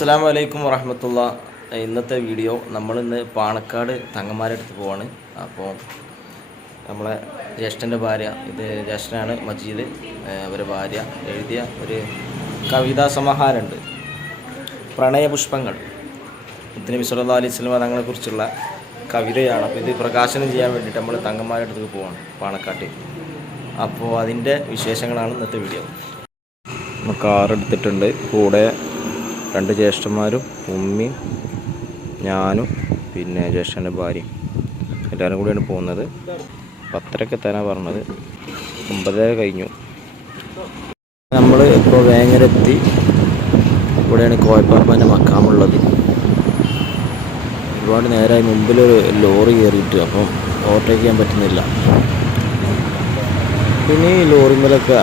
അസ്സാം വലൈക്കും വറഹമത്തുള്ള. ഇന്നത്തെ വീഡിയോ നമ്മളിന്ന് പാണക്കാട് തങ്ങന്മാരുടെ അടുത്ത് പോവാണ്. അപ്പോൾ നമ്മളെ ജ്യേഷ്ഠന്റെ ഭാര്യ ഇത് ജ്യേഷ്ഠനാണ് മജീദ്. അവരെ ഭാര്യ എഴുതിയ ഒരു കവിതാ സമാഹാരമുണ്ട്. പ്രണയപുഷ്പങ്ങൾ മുത്തനബി സല്ലാ അലൈഹി സ്വലമ തങ്ങളെക്കുറിച്ചുള്ള കവിതയാണ്. അപ്പോൾ ഇത് പ്രകാശനം ചെയ്യാൻ വേണ്ടിയിട്ട് നമ്മൾ തങ്ങന്മാരുടെ അടുത്ത് പോവാണ് പാണക്കാട്ട്. അപ്പോൾ അതിന്റെ വിശേഷങ്ങളാണ് ഇന്നത്തെ വീഡിയോ. കാർ എടുത്തിട്ടുണ്ട്. കൂടെ രണ്ട് ജ്യേഷ്ഠന്മാരും ഉമ്മയും ഞാനും പിന്നെ ജ്യേഷ്ഠന്റെ ഭാര്യയും. എല്ലാവരും കൂടിയാണ് പോകുന്നത്. പത്തരക്ക് എത്താനാണ് പറഞ്ഞത്. ഒമ്പതര കഴിഞ്ഞു. നമ്മൾ ഇപ്പോൾ വേങ്ങരെത്തി. ഇവിടെയാണ് കോയപ്പാപ്പാന്റെ മക്കാമുള്ളത്. ഒരുപാട് നേരമായി മുമ്പിലൊരു ലോറി കയറിയിട്ട് അപ്പം ഓവർടേക്ക് ചെയ്യാൻ പറ്റുന്നില്ല. പിന്നെ ഈ ലോറിമേലൊക്കെ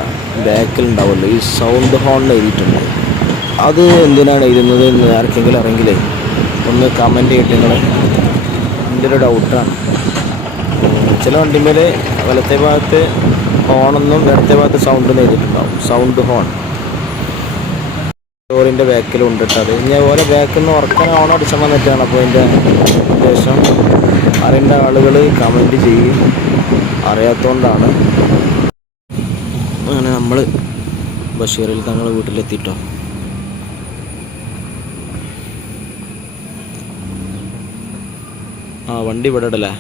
ബാക്കിലുണ്ടാവുമല്ലോ ഈ സൗണ്ട് ഹോണിൽ എഴുതിയിട്ടുണ്ട്. അത് എന്തിനാണ് എഴുതുന്നത് എന്ന് ആർക്കെങ്കിലും അറിയെങ്കിലേ ഒന്ന് കമന്റ് ചെയ്തിട്ട് നിങ്ങൾ എന്റെ ഒരു ഡൗട്ടാണ് ചില വണ്ടിമേൽ വലത്തെ ഭാഗത്ത് ഹോണൊന്നും ഇടത്തെ ഭാഗത്ത് സൗണ്ട് എഴുതിയിട്ടുണ്ടാവും. സൗണ്ട് ഹോൺ ലോറിന്റെ ബാക്കിലുണ്ട് കേട്ടോ അത്. ഇനി അതുപോലെ ബാക്കിൽ നിന്ന് ഉറക്കാൻ ഹോൺ അടിച്ചാൽ വന്നിട്ടാണ് അപ്പോൾ അതിന്റെ ഉദ്ദേശം. അറിയേണ്ട ആളുകൾ കമന്റ് ചെയ്യും. അറിയാത്തതുകൊണ്ടാണ് അങ്ങനെ നമ്മൾ ബഷീറിൽ തങ്ങൾ വീട്ടിലെത്തിട്ടോ. ആ വണ്ടി ഇവിടെ ഇടല്ലേ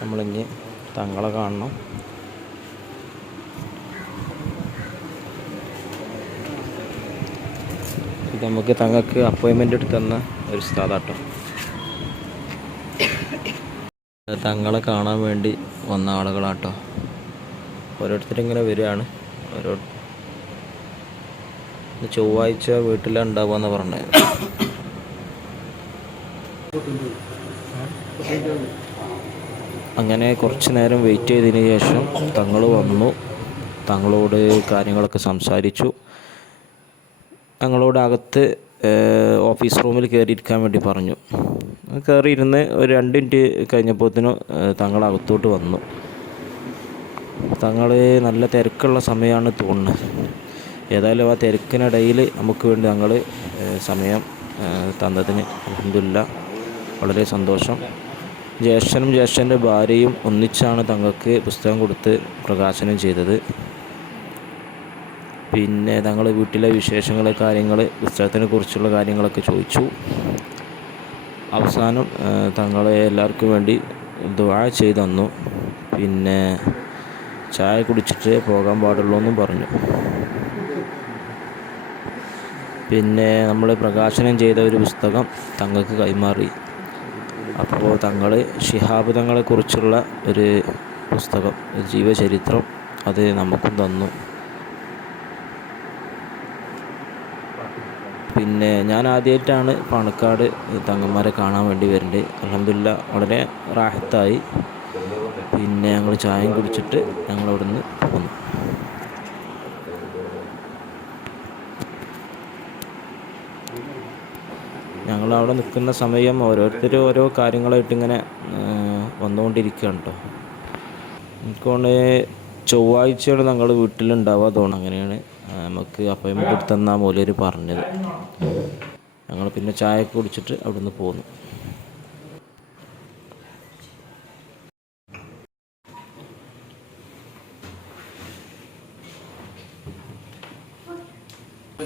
നമ്മളിഞ്ഞ് തങ്ങളെ കാണണം. ഇത് നമുക്ക് തങ്ങൾക്ക് അപ്പോയിൻമെന്റ് എടുത്ത് തന്ന ഒരു സ്ഥലമാട്ടോ തങ്ങളെ കാണാൻ വേണ്ടി വന്ന ആളുകളാട്ടോ. ഓരോരുത്തരിങ്ങനെ വരികയാണ്. ഓരോ ചൊവ്വാഴ്ച എന്ന് പറഞ്ഞത് അങ്ങനെ കുറച്ച് നേരം വെയിറ്റ് ചെയ്തതിന് ശേഷം തങ്ങൾ വന്നു. തങ്ങളോട് കാര്യങ്ങളൊക്കെ സംസാരിച്ചു. ഞങ്ങളോട് അകത്ത് ഓഫീസ് റൂമിൽ കയറിയിരിക്കാൻ വേണ്ടി പറഞ്ഞു. കയറിയിരുന്ന് ഒരു രണ്ട് മിനിറ്റ് കഴിഞ്ഞപ്പോഴത്തേനും തങ്ങൾ അകത്തോട്ട് വന്നു. തങ്ങൾ നല്ല തിരക്കുള്ള സമയമാണ് തോന്നുന്നത്. ഏതായാലും ആ തിരക്കിനിടയിൽ നമുക്ക് വേണ്ടി ഞങ്ങൾ സമയം തന്നതിന് അലഹമില്ല വളരെ സന്തോഷം. ജ്യേഷ്ഠനും ജ്യേഷ്ഠന്റെ ഭാര്യയും ഒന്നിച്ചാണ് തങ്ങൾക്ക് പുസ്തകം കൊടുത്ത് പ്രകാശനം ചെയ്തത്. പിന്നെ തങ്ങൾ വീട്ടിലെ വിശേഷങ്ങൾ കാര്യങ്ങൾ പുസ്തകത്തിനെ കുറിച്ചുള്ള കാര്യങ്ങളൊക്കെ ചോദിച്ചു. അവസാനം തങ്ങളെ എല്ലാവർക്കും വേണ്ടി ദുആ ചെയ്തു തന്നു. പിന്നെ ചായ കുടിച്ചിട്ട് പോകാൻ പാടുള്ളൂ എന്നും പറഞ്ഞു. പിന്നെ നമ്മൾ പ്രകാശനം ചെയ്ത ഒരു പുസ്തകം തങ്ങൾക്ക് കൈമാറി. അപ്പോൾ തങ്ങൾ ശിഹാബ് തങ്ങളെക്കുറിച്ചുള്ള ഒരു പുസ്തകം ജീവചരിത്രം അത് നമുക്കും തന്നു. പിന്നെ ഞാൻ ആദ്യമായിട്ടാണ് പണക്കാട് തങ്ങന്മാരെ കാണാൻ വേണ്ടി വരുന്നത് അലഹമില്ല വളരെ റാഹത്തായി. പിന്നെ ഞങ്ങൾ ചായയും കുടിച്ചിട്ട് ഞങ്ങൾ അവിടുന്ന് പോന്നു ഞങ്ങൾ അവിടെ നിൽക്കുന്ന സമയം ഓരോരുത്തർ ഓരോ കാര്യങ്ങളായിട്ട് ഇങ്ങനെ വന്നുകൊണ്ടിരിക്കുകയാണ് കേട്ടോ എനിക്കോണ് ചൊവ്വാഴ്ചയാണ് ഞങ്ങൾ വീട്ടിലുണ്ടാവുക തോന്നുന്നു അങ്ങനെയാണ്. നമുക്ക് അപ്പോയിൻമെന്റ് എടുത്തെന്നാ മൂലർ പറഞ്ഞത്. ഞങ്ങൾ പിന്നെ ചായ കുടിച്ചിട്ട് അവിടുന്ന് പോന്നു.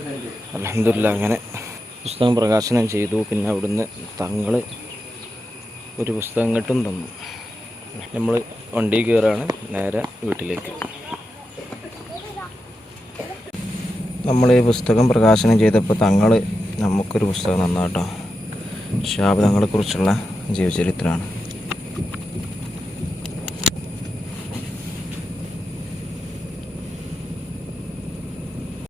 അലഹമില്ല അങ്ങനെ പുസ്തകം പ്രകാശനം ചെയ്തു. പിന്നെ അവിടുന്ന് തങ്ങൾ ഒരു പുസ്തകം ഇങ്ങോട്ടും തന്നു. നമ്മൾ വണ്ടി കയറാണ് നേരെ വീട്ടിലേക്ക്. നമ്മൾ ഈ പുസ്തകം പ്രകാശനം ചെയ്തപ്പോൾ തങ്ങൾ നമുക്കൊരു പുസ്തകം തന്നാട്ടോ. ഷാബ് തങ്ങളെക്കുറിച്ചുള്ള ജീവചരിത്രമാണ്.